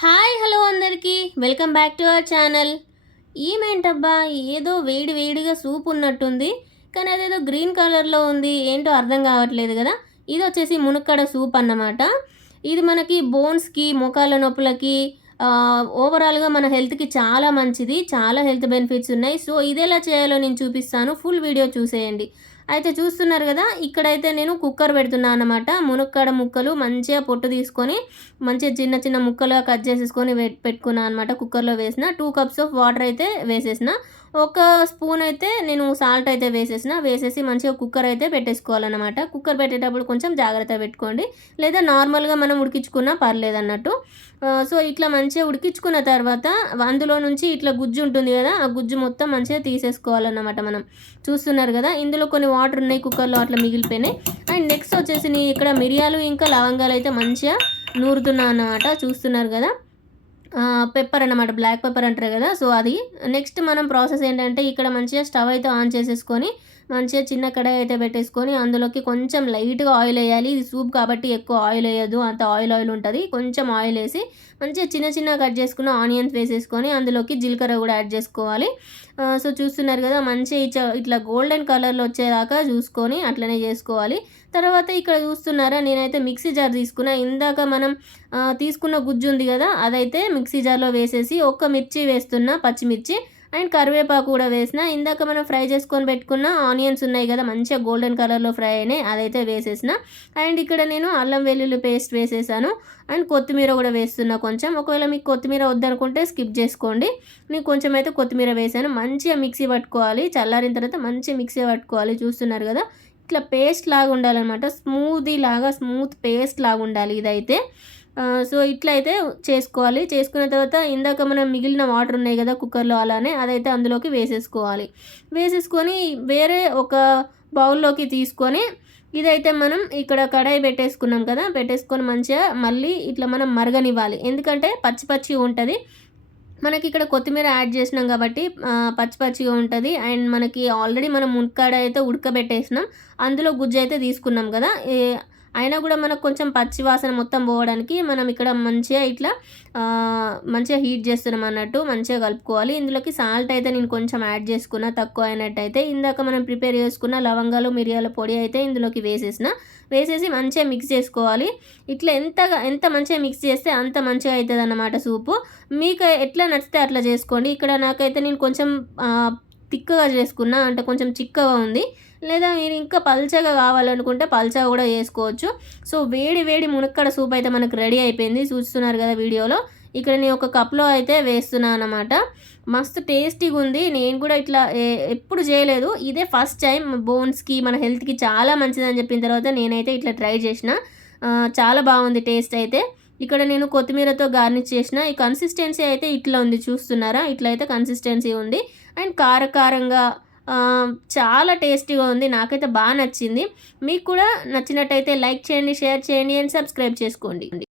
Hi hello అందరికీ welcome back to our channel. ఏమేంటబ్బా ఏదో వేడి వేడిగా సూప్ ఉన్నట్టుంది, కానీ అదేదో గ్రీన్ కలర్లో ఉంది, ఏంటో అర్థం కావట్లేదు కదా. ఇది వచ్చేసి మునక్కాడ సూప్ అన్నమాట. ఇది మనకి బోన్స్కి, మోకాళ్ళ నొప్పులకి, ఓవరాల్గా మన హెల్త్కి చాలా మంచిది. చాలా హెల్త్ బెనిఫిట్స్ ఉన్నాయి. సో ఇది ఎలా చేయాలో నేను చూపిస్తాను, ఫుల్ వీడియో చూసేయండి. అయితే చూస్తున్నారు కదా, ఇక్కడైతే నేను కుక్కర్ పెడుతున్నాను అన్నమాట. మునక్కాడ ముక్కలు మంచిగా పొట్టు తీసుకొని మంచిగా చిన్న చిన్న ముక్కలుగా కట్ చేసేసుకొని పెట్టుకున్నాను అనమాట. కుక్కర్లో వేసిన 2 కప్స్ ఆఫ్ వాటర్ అయితే వేసేసిన. ఒక స్పూన్ అయితే నేను సాల్ట్ అయితే వేసేసి మంచిగా కుక్కర్ అయితే పెట్టేసుకోవాలన్నమాట. కుక్కర్ పెట్టేటప్పుడు కొంచెం జాగ్రత్తగా పెట్టుకోండి, లేదా నార్మల్గా మనం ఉడికించుకున్నా పర్లేదు అన్నట్టు. సో ఇట్లా మంచిగా ఉడికించుకున్న తర్వాత అందులో నుంచి ఇట్లా గుజ్జు ఉంటుంది కదా, ఆ గుజ్జు మొత్తం మంచిగా తీసేసుకోవాలన్నమాట. మనం చూస్తున్నారు కదా, ఇందులో కొన్ని వాటర్ ఉన్నాయి కుక్కర్లో, అట్లా మిగిలిపోయినాయి. అండ్ నెక్స్ట్ వచ్చేసి నేను ఇక్కడ మిరియాలు ఇంకా లవంగాలు అయితే మంచిగా నూరుతున్నా అన్నమాట. చూస్తున్నారు కదా, పెప్పర్ అన్నమాట, బ్లాక్ పెప్పర్ అంటారు కదా. సో అది నెక్స్ట్ మనం ప్రాసెస్ ఏంటంటే, ఇక్కడ మంచిగా స్టవ్ అయితే ఆన్ చేసేసుకొని మంచిగా చిన్న కడాయి అయితే పెట్టేసుకొని అందులోకి కొంచెం లైట్గా ఆయిల్ వేయాలి. ఇది సూప్ కాబట్టి ఎక్కువ ఆయిల్ వేయద్దు, అంత ఆయిల్ ఉంటుంది. కొంచెం ఆయిల్ వేసి మంచిగా చిన్న చిన్న కట్ చేసుకున్న ఆనియన్స్ వేసేసుకొని అందులోకి జీలకర్ర కూడా యాడ్ చేసుకోవాలి. సో చూస్తున్నారు కదా, మంచిగా ఇట్లా గోల్డెన్ కలర్లో వచ్చేదాకా చూసుకొని అట్లనే చేసుకోవాలి. తర్వాత ఇక్కడ చూస్తున్నారా, నేనైతే మిక్సీ జార్ తీసుకున్నా. ఇందాక మనం తీసుకున్న గుజ్జు ఉంది కదా, అదైతే మిక్సీ జార్లో వేసేసి ఒక్క మిర్చి వేస్తున్నా, పచ్చిమిర్చి అండ్ కరివేపాకు కూడా వేసిన. ఇందాక మనం ఫ్రై చేసుకొని పెట్టుకున్న ఆనియన్స్ ఉన్నాయి కదా, మంచిగా గోల్డెన్ కలర్లో ఫ్రై అయినాయి, అదైతే వేసేసిన. అండ్ ఇక్కడ నేను అల్లం వెల్లుల్లి పేస్ట్ వేసేసాను. అండ్ కొత్తిమీర కూడా వేస్తున్నా కొంచెం. ఒకవేళ మీకు కొత్తిమీర వద్దనుకుంటే స్కిప్ చేసుకోండి. నేను కొంచెం అయితే కొత్తిమీర వేసాను. మంచిగా మిక్సీ పట్టుకోవాలి, చల్లారిన తర్వాత మంచిగా మిక్సీ పట్టుకోవాలి. చూస్తున్నారు కదా, ఇట్లా పేస్ట్ లాగా ఉండాలన్నమాట. స్మూత్ పేస్ట్ లాగా ఉండాలి ఇదైతే. సో ఇట్లా అయితే చేసుకోవాలి. చేసుకున్న తర్వాత ఇందాక మనం మిగిలిన వాటర్ ఉన్నాయి కదా కుక్కర్లో, అలానే అదైతే అందులోకి వేసేసుకొని వేరే ఒక బౌల్లోకి తీసుకొని, ఇదైతే మనం ఇక్కడ కడాయి పెట్టేసుకున్నాం కదా, పెట్టేసుకొని మంచిగా మళ్ళీ ఇట్లా మనం మరగనివ్వాలి. ఎందుకంటే పచ్చి ఉంటుంది మనకి. ఇక్కడ కొత్తిమీర యాడ్ చేసినాం కాబట్టి పచ్చిగా ఉంటుంది. అండ్ మనకి ఆల్రెడీ మనం మునక్కాడ అయితే ఉడకబెట్టేసినాం, అందులో గుజ్జు అయితే తీసుకున్నాం కదా. అయినా కూడా మనకు కొంచెం పచ్చి వాసన మొత్తం పోవడానికి మనం ఇక్కడ మంచిగా ఇట్లా మంచిగా హీట్ చేస్తున్నాం అన్నట్టు, మంచిగా కలుపుకోవాలి. ఇందులోకి సాల్ట్ అయితే నేను కొంచెం యాడ్ చేసుకున్నా, తక్కువ అయినట్టయితే. ఇందాక మనం ప్రిపేర్ చేసుకున్న లవంగాలు మిరియాల పొడి అయితే ఇందులోకి వేసేసి మంచిగా మిక్స్ చేసుకోవాలి. ఇట్లా ఎంత మంచిగా మిక్స్ చేస్తే అంత మంచిగా అవుతుంది అన్నమాట సూపు. మీకు ఎట్లా నచ్చితే అట్లా చేసుకోండి. ఇక్కడ నాకైతే నేను కొంచెం తిక్కగా చేసుకున్నా, అంటే కొంచెం చిక్కగా ఉంది. లేదా మీరు ఇంకా పల్చగా కావాలనుకుంటే పల్చగా కూడా చేసుకోవచ్చు. సో వేడి మునక్కాడ సూప్ అయితే మనకు రెడీ అయిపోయింది. చూస్తున్నారు కదా వీడియోలో. ఇక్కడ నేను ఒక కప్లో అయితే వేస్తున్నాను అన్నమాట. మస్తు టేస్టీగా ఉంది. నేను కూడా ఇట్లా ఎప్పుడు చేయలేదు, ఇదే ఫస్ట్ టైం. బోన్స్కి, మన హెల్త్కి చాలా మంచిదని చెప్పిన తర్వాత నేనైతే ఇట్లా ట్రై చేసిన. చాలా బాగుంది టేస్ట్ అయితే. ఇక్కడ నేను కొత్తిమీరతో గార్నిష్ చేసిన. ఈ కన్సిస్టెన్సీ అయితే ఇట్లా ఉంది, చూస్తున్నారా, ఇట్లా అయితే కన్సిస్టెన్సీ ఉంది. అండ్ కారంగా చాలా టేస్టీగా ఉంది. నాకైతే బాగా నచ్చింది. మీకు కూడా నచ్చినట్టయితే లైక్ చేయండి, షేర్ చేయండి అండ్ సబ్స్క్రైబ్ చేసుకోండి.